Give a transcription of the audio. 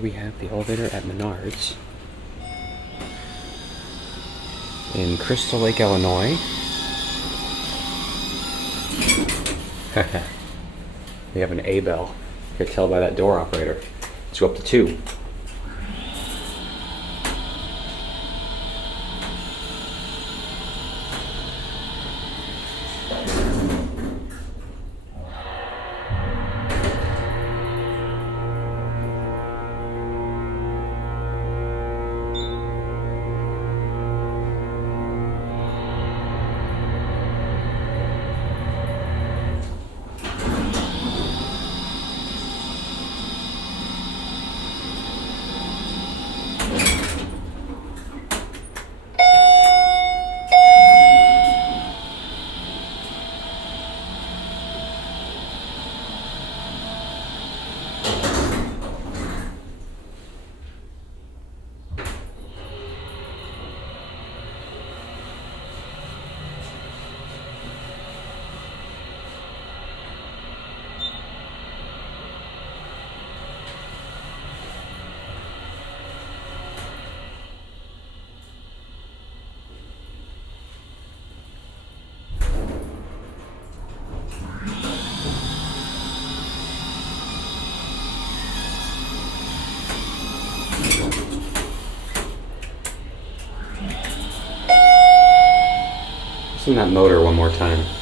here we have the elevator at Menards in Crystal Lake, Illinois. We have an Abell. You can tell by that door operator. Let's go up to 2. Listen to that motor one more time.